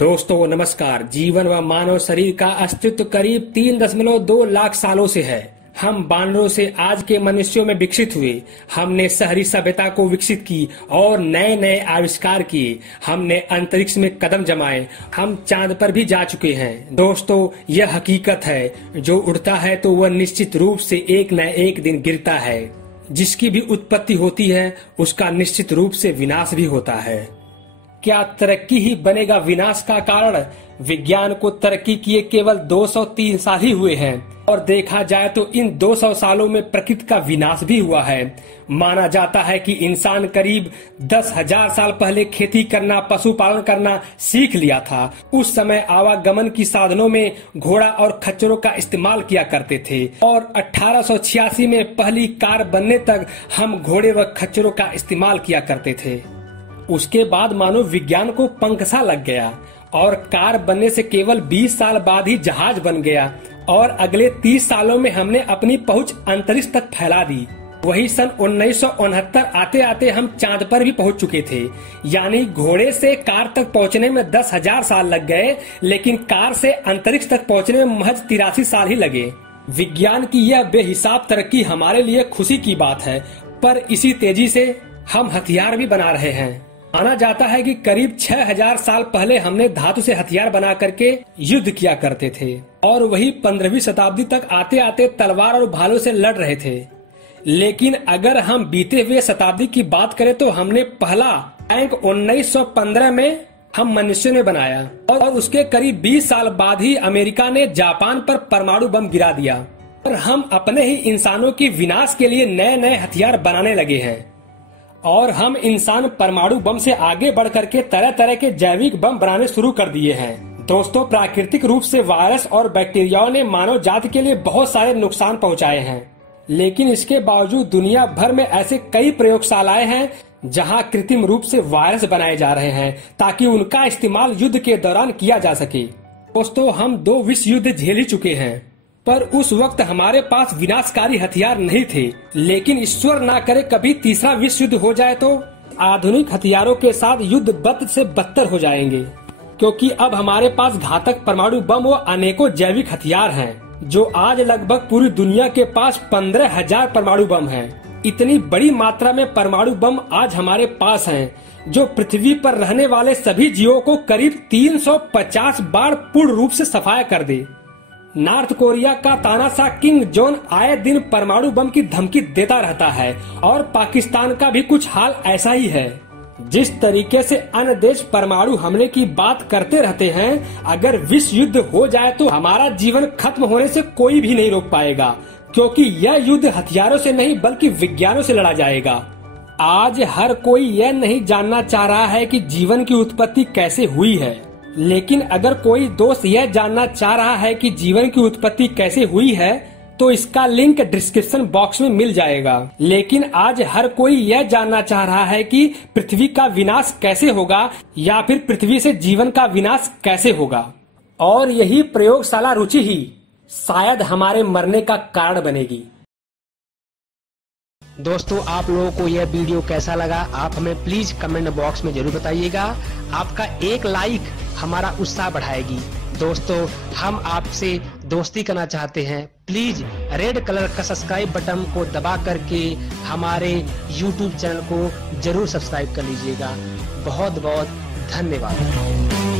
दोस्तों नमस्कार। जीवन व मानव शरीर का अस्तित्व करीब 3.2 लाख सालों से है। हम बानरों से आज के मनुष्यों में विकसित हुए। हमने शहरी सभ्यता को विकसित की और नए नए आविष्कार किए। हमने अंतरिक्ष में कदम जमाए। हम चांद पर भी जा चुके हैं। दोस्तों, यह हकीकत है, जो उड़ता है तो वह निश्चित रूप से एक न एक दिन गिरता है। जिसकी भी उत्पत्ति होती है उसका निश्चित रूप से विनाश भी होता है। क्या तरक्की ही बनेगा विनाश का कारण? विज्ञान को तरक्की किए केवल 203 साल ही हुए हैं और देखा जाए तो इन 200 सालों में प्रकृति का विनाश भी हुआ है। माना जाता है कि इंसान करीब 10,000 साल पहले खेती करना, पशुपालन करना सीख लिया था। उस समय आवागमन की साधनों में घोड़ा और खच्चरों का इस्तेमाल किया करते थे और 1886 में पहली कार बनने तक हम घोड़े व खच्चरों का इस्तेमाल किया करते थे। उसके बाद मानव विज्ञान को पंख सा लग गया और कार बनने से केवल 20 साल बाद ही जहाज बन गया और अगले 30 सालों में हमने अपनी पहुंच अंतरिक्ष तक फैला दी। वही सन 1969 आते आते हम चांद पर भी पहुंच चुके थे। यानी घोड़े से कार तक पहुंचने में 10,000 साल लग गए, लेकिन कार से अंतरिक्ष तक पहुंचने में महज 83 साल ही लगे। विज्ञान की यह बेहिसाब तरक्की हमारे लिए खुशी की बात है, पर इसी तेजी से हम हथियार भी बना रहे हैं। माना जाता है कि करीब 6,000 साल पहले हमने धातु से हथियार बना करके युद्ध किया करते थे और वही 15वीं शताब्दी तक आते आते तलवार और भालों से लड़ रहे थे। लेकिन अगर हम बीते हुए शताब्दी की बात करें तो हमने पहला टैंक 1915 में हम मनुष्य ने बनाया और उसके करीब 20 साल बाद ही अमेरिका ने जापान पर परमाणु बम गिरा दिया और हम अपने ही इंसानों के विनाश के लिए नए नए हथियार बनाने लगे हैं। और हम इंसान परमाणु बम से आगे बढ़ करके तरह तरह के जैविक बम बनाने शुरू कर दिए हैं। दोस्तों, प्राकृतिक रूप से वायरस और बैक्टीरियाओं ने मानव जाति के लिए बहुत सारे नुकसान पहुंचाए हैं, लेकिन इसके बावजूद दुनिया भर में ऐसे कई प्रयोगशालाएं हैं जहां कृत्रिम रूप से वायरस बनाए जा रहे हैं ताकि उनका इस्तेमाल युद्ध के दौरान किया जा सके। दोस्तों, हम 2 विश्व युद्ध झेल ही चुके हैं, पर उस वक्त हमारे पास विनाशकारी हथियार नहीं थे। लेकिन ईश्वर ना करे कभी तीसरा विश्व युद्ध हो जाए तो आधुनिक हथियारों के साथ युद्ध बद से बदतर हो जाएंगे, क्योंकि अब हमारे पास घातक परमाणु बम व अनेकों जैविक हथियार हैं, जो आज लगभग पूरी दुनिया के पास 15,000 परमाणु बम हैं। इतनी बड़ी मात्रा में परमाणु बम आज हमारे पास हैं, जो पृथ्वी पर रहने वाले सभी जीवों को करीब 350 बार पूर्ण रूप से सफाया कर दे। नॉर्थ कोरिया का तानाशाह किम जोंग आए दिन परमाणु बम की धमकी देता रहता है और पाकिस्तान का भी कुछ हाल ऐसा ही है। जिस तरीके से अन्य देश परमाणु हमले की बात करते रहते हैं, अगर विश्व युद्ध हो जाए तो हमारा जीवन खत्म होने से कोई भी नहीं रोक पाएगा, क्योंकि यह युद्ध हथियारों से नहीं बल्कि विज्ञानों से लड़ा जाएगा। आज हर कोई यह नहीं जानना चाह रहा है कि जीवन की उत्पत्ति कैसे हुई है, लेकिन अगर कोई दोस्त यह जानना चाह रहा है कि जीवन की उत्पत्ति कैसे हुई है तो इसका लिंक डिस्क्रिप्शन बॉक्स में मिल जाएगा। लेकिन आज हर कोई यह जानना चाह रहा है कि पृथ्वी का विनाश कैसे होगा या फिर पृथ्वी से जीवन का विनाश कैसे होगा, और यही प्रयोगशाला रुचि ही शायद हमारे मरने का कारण बनेगी। दोस्तों, आप लोगों को यह वीडियो कैसा लगा आप हमें प्लीज कमेंट बॉक्स में जरूर बताइएगा। आपका एक लाइक हमारा उत्साह बढ़ाएगी। दोस्तों, हम आपसे दोस्ती करना चाहते हैं। प्लीज रेड कलर का सब्सक्राइब बटन को दबा करके हमारे YouTube चैनल को जरूर सब्सक्राइब कर लीजिएगा। बहुत बहुत धन्यवाद।